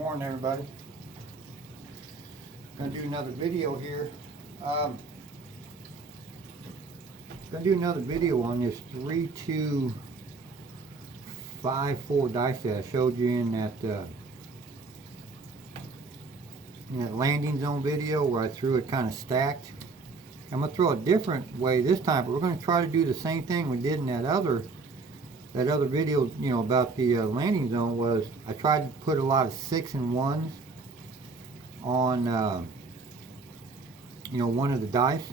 Morning, everybody. Gonna do another video here. Gonna do another video on this 3254 dice that I showed you in that landing zone video where I threw it kind of stacked. I'm gonna throw a different way this time, but we're gonna try to do the same thing we did in that other video, about the landing zone. Was I tried to put a lot of 6 and 1s on one of the dice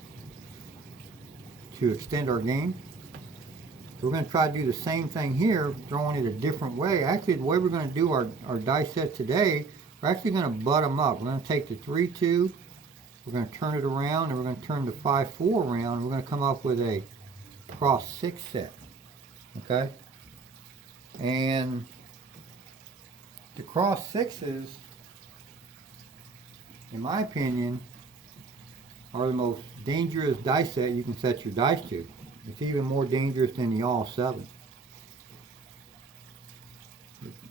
to extend our game. So we're going to try to do the same thing here, throwing it a different way. Actually, the way we're going to do our dice set today, we're actually going to butt them up. We're going to take the 3-2, we're going to turn it around, and we're going to turn the 5-4 around. We're going to come up with a cross 6 set. Okay? And the cross 6s, in my opinion, are the most dangerous dice set you can set your dice to. It's even more dangerous than the all 7.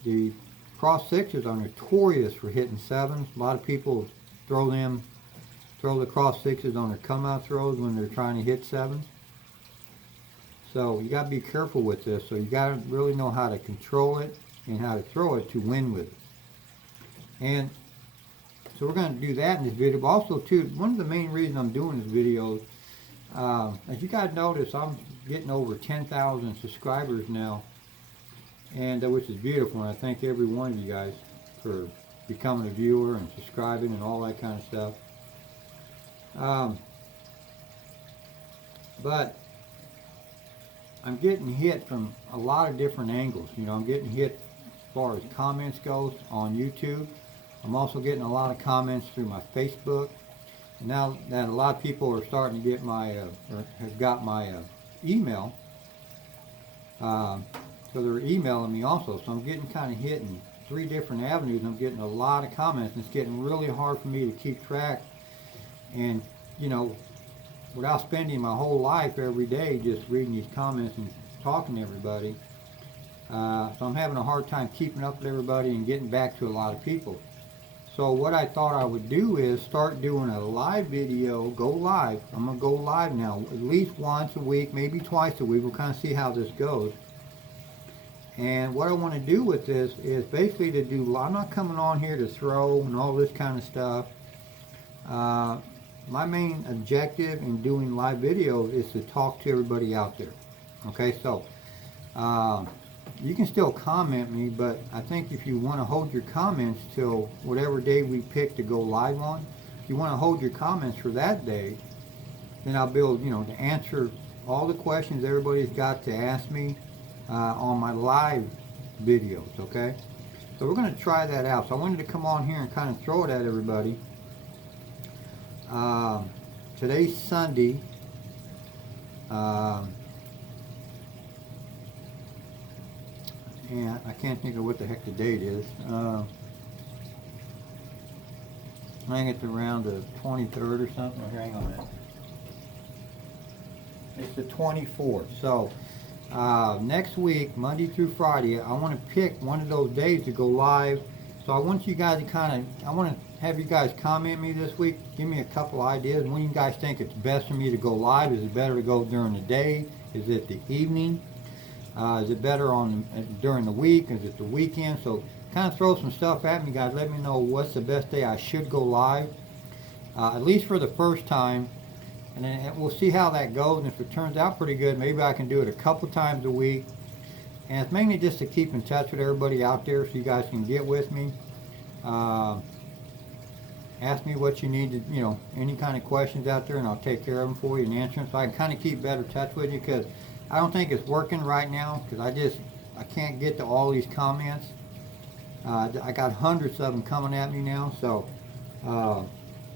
The cross 6s are notorious for hitting 7s. A lot of people throw the cross 6s on their come out throws when they're trying to hit 7s. So you got to be careful with this. So you got to really know how to control it and how to throw it to win with it. And so we're going to do that in this video. But also, too, one of the main reasons I'm doing this video, as you guys notice, I'm getting over 10,000 subscribers now, and which is beautiful. And I thank every one of you guys for becoming a viewer and subscribing and all that kind of stuff. But I'm getting hit from a lot of different angles. I'm getting hit as far as comments goes on YouTube. I'm also getting a lot of comments through my Facebook. And now that a lot of people are starting to get my, or have got my email, so they're emailing me also. So I'm getting kind of hit in 3 different avenues. I'm getting a lot of comments, and it's getting really hard for me to keep track. And, without spending my whole life every day just reading these comments and talking to everybody. So I'm having a hard time keeping up with everybody and getting back to a lot of people. So what I thought I would do is start doing a live video, go live. I'm going to go live now at least once a week, maybe twice a week. We'll kind of see how this goes. And what I want to do with this is basically to do, I'm not coming on here to throw and all this kind of stuff. My main objective in doing live videos is to talk to everybody out there. Okay, so you can still comment me, but I think if you want to hold your comments till whatever day we pick to go live on, if you want to hold your comments for that day, then I'll be able, to answer all the questions everybody's got to ask me on my live videos, okay? So we're going to try that out. So I wanted to come on here and kind of throw it at everybody. Today's Sunday. And I can't think of what the heck the date is. I think it's around the 23rd or something. Oh, hang on a minute. It's the 24th. So next week, Monday through Friday, I want to pick one of those days to go live. So I want you guys to I want to have you guys comment me this week. Give me a couple ideas. When you guys think it's best for me to go live? Is it better to go during the day? Is it the evening? Is it better during the week? Is it the weekend? So kind of throw some stuff at me, guys. Let me know what's the best day I should go live, at least for the first time. And then we'll see how that goes. And if it turns out pretty good, maybe I can do it a couple times a week. And it's mainly just to keep in touch with everybody out there so you guys can get with me. Ask me what you need to, any kind of questions out there, and I'll take care of them for you and answer them. So I can kind of keep better touch with you, because I don't think it's working right now, because I can't get to all these comments. I got hundreds of them coming at me now, so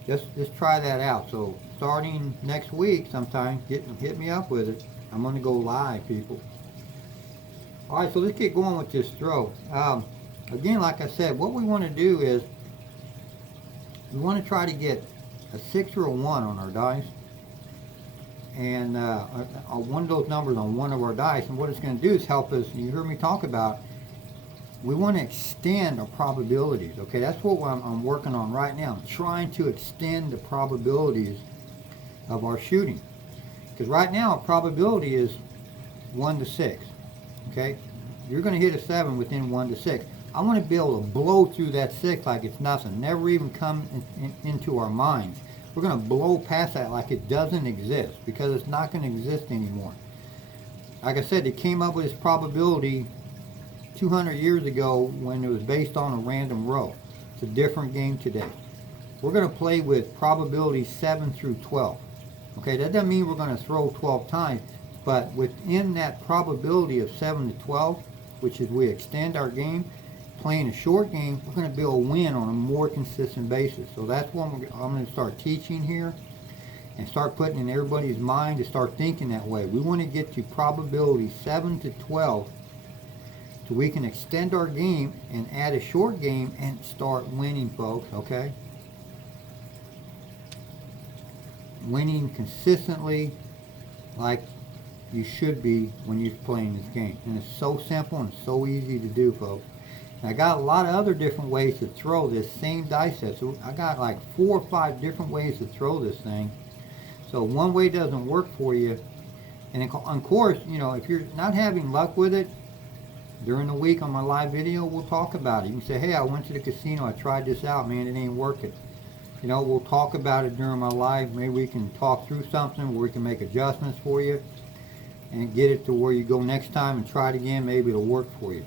just try that out. So starting next week sometime, hit me up with it. I'm going to go live, people. Alright, so let's get going with this throw. Again, like I said, what we want to do is we want to try to get a 6 or a 1 on our dice. And one of those numbers on one of our dice. And what it's going to do is help us, you heard me talk about, we want to extend our probabilities. Okay, that's what I'm working on right now. I'm trying to extend the probabilities of our shooting. Because right now, our probability is 1 to 6. Okay, you're going to hit a 7 within 1 to 6. I want to be able to blow through that 6 like it's nothing. Never even come into our minds. We're going to blow past that like it doesn't exist, because it's not going to exist anymore. Like I said, they came up with this probability 200 years ago when it was based on a random row. It's a different game today. We're going to play with probability 7 through 12. Okay, that doesn't mean we're going to throw 12 times, but within that probability of 7 to 12, which is we extend our game, playing a short game, we're going to be able to win on a more consistent basis. So that's what I'm going to start teaching here and start putting in everybody's mind to start thinking that way. We want to get to probability 7 to 12 so we can extend our game and add a short game and start winning, folks, okay? Winning consistently like you should be when you're playing this game. And it's so simple and so easy to do, folks. And I got a lot of other different ways to throw this same dice set. So I got like 4 or 5 different ways to throw this thing. So one way doesn't work for you. And of course, you know, if you're not having luck with it, during the week on my live video, we'll talk about it. You can say, hey, I went to the casino, I tried this out, man, it ain't working. You know, we'll talk about it during my live. Maybe we can talk through something where we can make adjustments for you and get it to where you go next time and try it again. Maybe it'll work for you.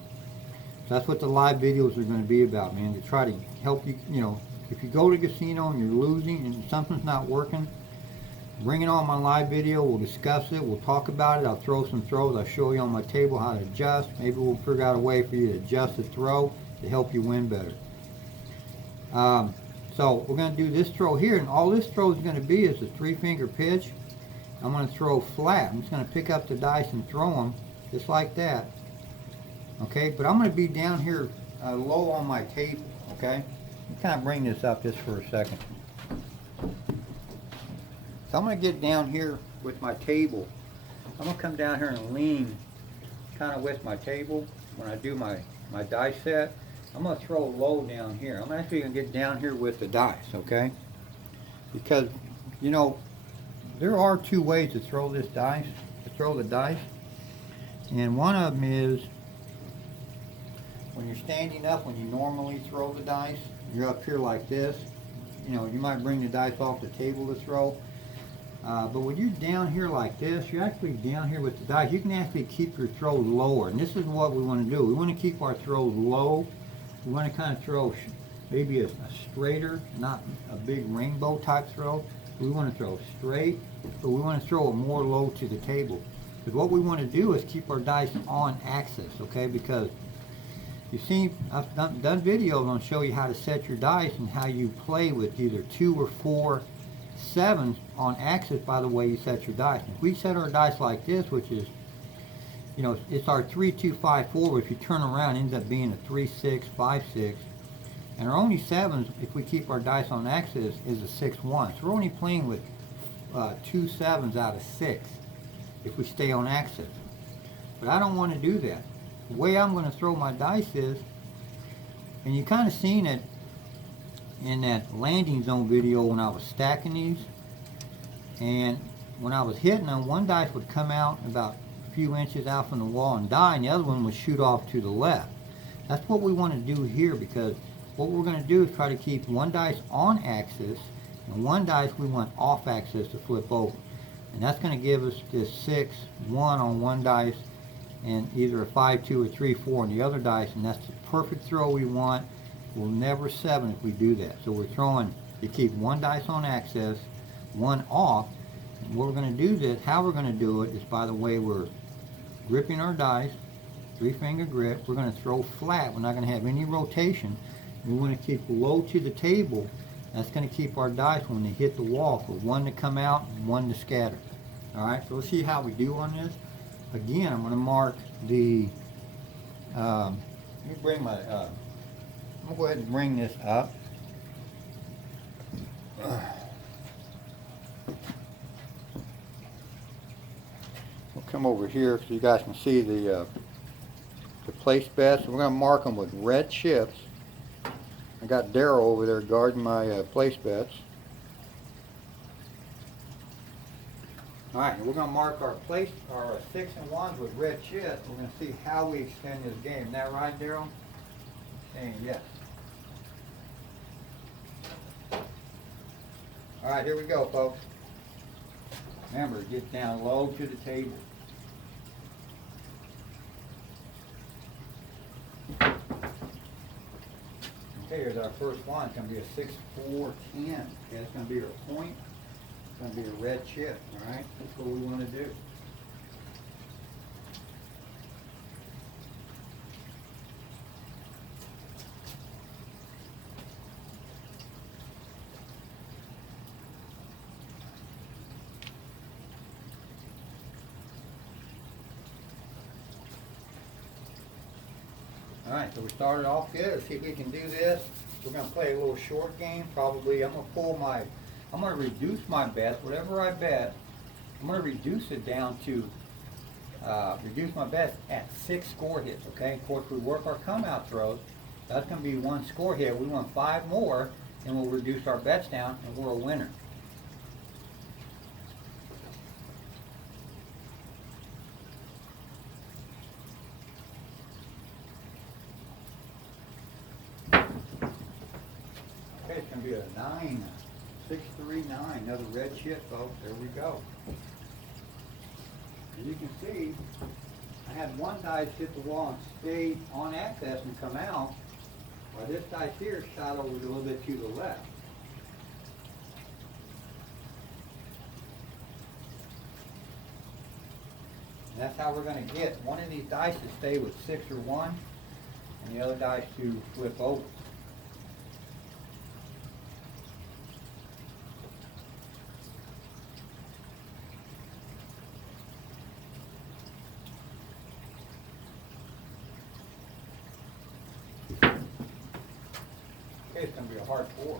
So that's what the live videos are going to be about, man, to try to help you. You know, if you go to the casino and you're losing and something's not working, bring it on my live video. We'll discuss it. We'll talk about it. I'll throw some throws. I'll show you on my table how to adjust. Maybe we'll figure out a way for you to adjust the throw to help you win better. So we're going to do this throw here, and all this throw is going to be is a 3-finger pitch. I'm going to throw flat. I'm just going to pick up the dice and throw them just like that. Okay, but I'm going to be down here low on my table. Okay, let me kind of bring this up just for a second. So I'm going to get down here with my table. I'm going to come down here and lean kind of with my table when I do my dice set. I'm going to throw low down here. I'm actually going to get down here with the dice, okay? Because, you know, there are 2 ways to throw this dice, the dice. And one of them is when you're standing up, when you normally throw the dice, you're up here like this. You know, you might bring the dice off the table to throw. But when you're down here like this, you're actually down here with the dice. You can actually keep your throw lower. And this is what we want to do. We want to keep our throw low. We want to kind of throw maybe a straighter, not a big rainbow type throw. We want to throw straight, but we want to throw it more low to the table. Because what we want to do is keep our dice on axis, okay? Because you see, I've done videos on show you how to set your dice and how you play with either 2 or 4 sevens on axis by the way you set your dice. If we set our dice like this, which is, you know, it's our 3, 2, 5, 4, but if you turn around, it ends up being a 3, 6, 5, 6. And our only sevens, if we keep our dice on axis, is a 6, 1. So we're only playing with 2 sevens out of 6 if we stay on axis. But I don't want to do that. The way I'm going to throw my dice is, and you kind of seen it in that landing zone video when I was stacking these, and when I was hitting them, one dice would come out about a few inches out from the wall and die, and the other one would shoot off to the left. That's what we want to do here, because what we're going to do is try to keep one dice on axis and one dice we want off axis to flip over. And that's going to give us this 6, 1 on one dice and either a 5, 2 or 3, 4 on the other dice, and that's the perfect throw we want. We'll never 7 if we do that. So we're throwing to keep one dice on axis, one off. And what we're going to do this, how we're going to do it is by the way we're gripping our dice, 3-finger grip. We're going to throw flat. We're not going to have any rotation. We want to keep low to the table. That's going to keep our dice when they hit the wall for one to come out and one to scatter. All right, so let's see how we do on this. Again, I'm going to mark the, let me bring my, I'm going to go ahead and bring this up. We'll come over here so you guys can see the to place bets. We're going to mark them with red chips. I got Daryl over there guarding my place bets. All right, we're going to mark our 6 and 1s with red chips. We're going to see how we extend this game. Isn't that right, Daryl? Saying yes. All right, here we go, folks. Remember, get down low to the table. Okay, here's our first one. It's going to be a 6, 4, 10. Okay, that's going to be our point. It's going to be a red chip, all right? That's what we want to do. All right, so we started off good. Let's see if we can do this. We're going to play a little short game. Probably, I'm going to reduce my bets. Whatever I bet, I'm going to reduce it down to, reduce my bets at 6 score hits, okay? Of course, we work our come out throws. That's going to be 1 score hit. We want 5 more, and we'll reduce our bets down, and we're a winner. Okay, it's going to be a 9, 6, 3, 9. Another red chip, folks. There we go. As you can see, I had one dice hit the wall and stay on access and come out, while this dice here shot over a little bit to the left. And that's how we're going to get one of these dice to stay with 6 or 1, and the other dice to flip over. Okay, it's going to be a hard 4.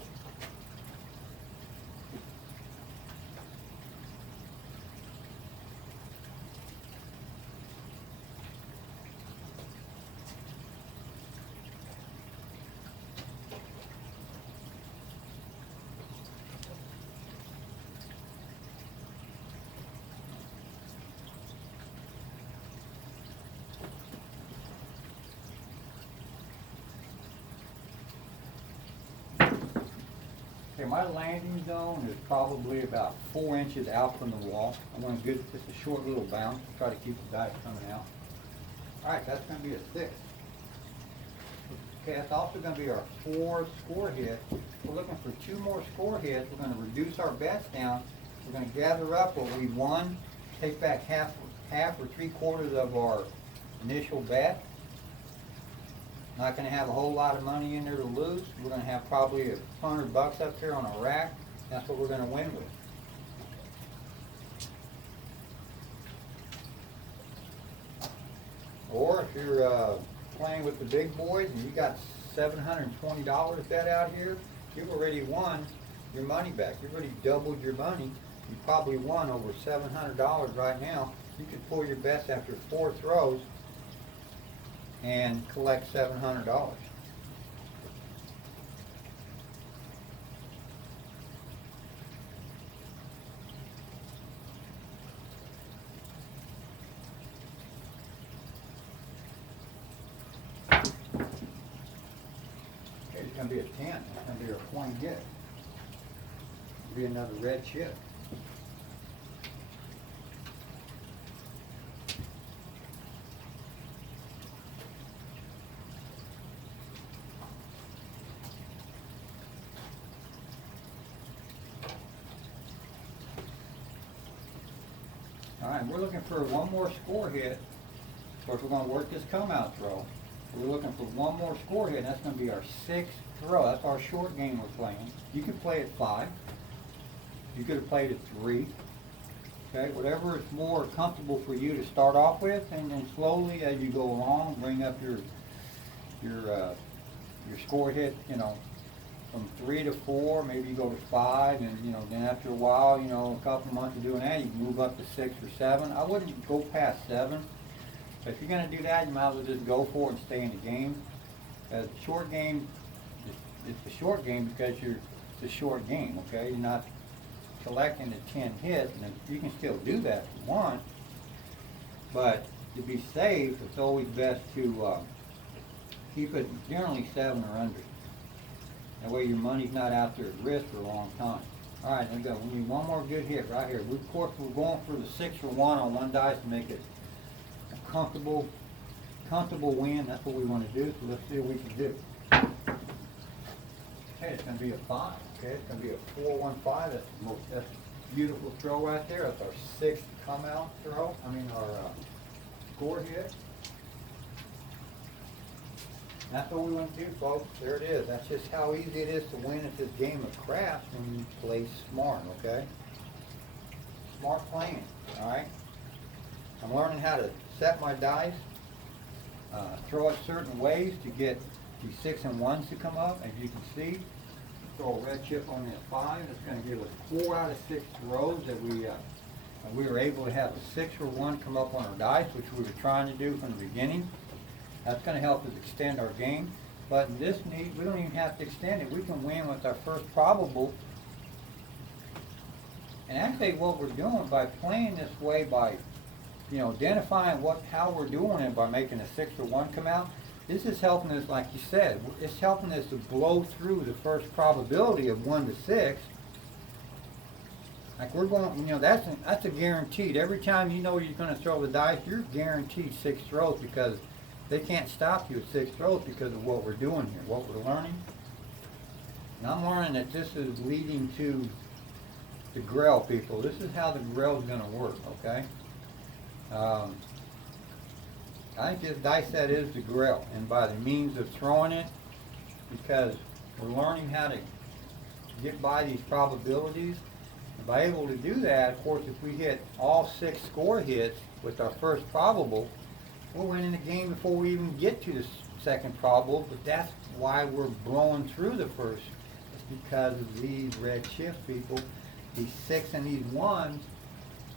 Okay, my landing zone is probably about 4 inches out from the wall. I'm going to get just a short little bounce, try to keep the dice coming out. Alright, that's going to be a 6. Okay, that's also going to be our 4 score hit. We're looking for 2 more score hits. We're going to reduce our bets down. We're going to gather up what we won, take back half or 3/4 of our initial bet. Not going to have a whole lot of money in there to lose. We're going to have probably $100 up here on a rack. That's what we're going to win with. Or if you're playing with the big boys and you got $720 bet out here, you've already won your money back. You've already doubled your money. You probably won over $700 right now. You could pull your bets after 4 throws and collect $700. Okay, it's going to be a 10. It's going to be a point hit. It'll be another red chip. Alright, we're looking for 1 more score hit. Of course, we're going to work this come out throw. We're looking for 1 more score hit, and that's going to be our 6th throw. That's our short game we're playing. You could play at 5. You could have played at 3. Okay, whatever is more comfortable for you to start off with, and then slowly as you go along, bring up your score hit, you know, from 3 to 4, maybe you go to 5, and you know, then after a while, you know, a couple months of doing that, you can move up to 6 or 7. I wouldn't go past 7. But if you're going to do that, you might as well just go for it and stay in the game. Short game, it's a short game because it's a short game, okay? You're not collecting the 10 hits, and you can still do that if you want. But to be safe, it's always best to keep it generally 7 or under. That way your money's not out there at risk for a long time. All right, there we go. We need one more good hit right here. Of course, we're going for the 6 or 1 on one dice to make it a comfortable win. That's what we want to do, so let's see what we can do. Okay, it's going to be a 5. Okay, it's going to be a 4-1-5. That's a beautiful throw right there. That's our 6th come out throw. Our score hit. That's what we want to do, folks. There it is. That's just how easy it is to win at this game of craps when you play smart, okay? Smart playing, all right? I'm learning how to set my dice, throw it certain ways to get these 6 and 1s to come up. As you can see, throw a red chip on that 5. It's going to give us 4 out of 6 throws that we were able to have a 6 or 1 come up on our dice, which we were trying to do from the beginning. That's going to help us extend our game. But in this need, we don't even have to extend it. We can win with our first probable. And actually what we're doing by playing this way, by identifying how we're doing it by making a 6 or 1 come out, this is helping us, like you said, it's helping us to blow through the first probability of 1 to 6. Like we're going, that's a guaranteed. Every time you're going to throw the dice, you're guaranteed 6 throws because they can't stop you at 6 throws because of what we're doing here, what we're learning. And I'm learning that this is leading to the Grail, people. This is how the Grail is going to work, okay? I think this dice set is the Grail, and by the means of throwing it, because we're learning how to get by these probabilities. And by able to do that, of course, if we hit all 6 score hits with our first probable, we're winning the game before we even get to the second probable. But that's why we're blowing through the first. It's because of these red chips, people. These 6 and these 1s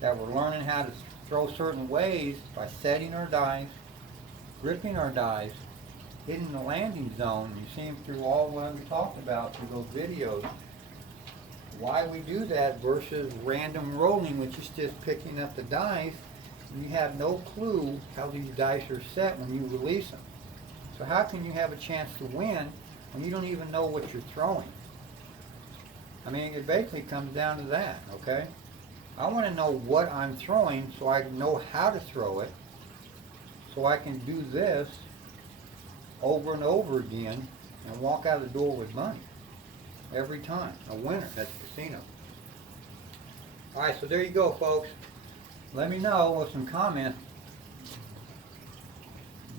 that we're learning how to throw certain ways by setting our dice, gripping our dice, hitting the landing zone. You see them through all what we talked about through those videos. Why we do that versus random rolling, which is just picking up the dice. You have no clue how these dice are set when you release them. So how can you have a chance to win when you don't even know what you're throwing? It basically comes down to that, okay? I want to know what I'm throwing so I know how to throw it, so I can do this over and over again and walk out the door with money every time. A winner at the casino. All right, so there you go, folks. Let me know with some comments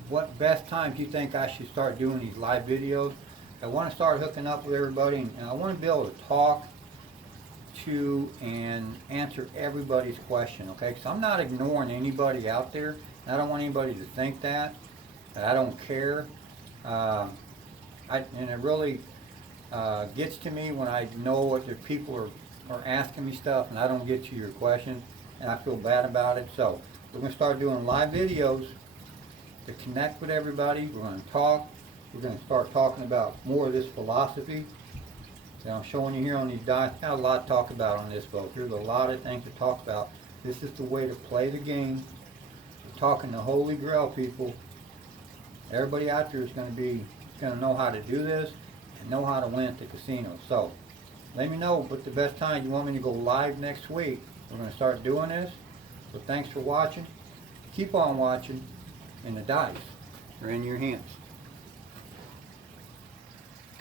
what best times you think I should start doing these live videos. I want to start hooking up with everybody, and I want to be able to talk to and answer everybody's question, okay? Because I'm not ignoring anybody out there. And I don't want anybody to think that I don't care. And it really gets to me when I know what the people are asking me stuff and I don't get to your questions, and I feel bad about it. So we're going to start doing live videos to connect with everybody. We're going to talk. We're going to start talking about more of this philosophy that I'm showing you here on these dice. Got a lot to talk about on this, folks. There's a lot of things to talk about. This is the way to play the game. We're talking the Holy Grail, people. Everybody out there is going to know how to do this and know how to win at the casino. So let me know what the best time you want me to go live next week. We're going to start doing this. So thanks for watching. Keep on watching, and the dice are in your hands.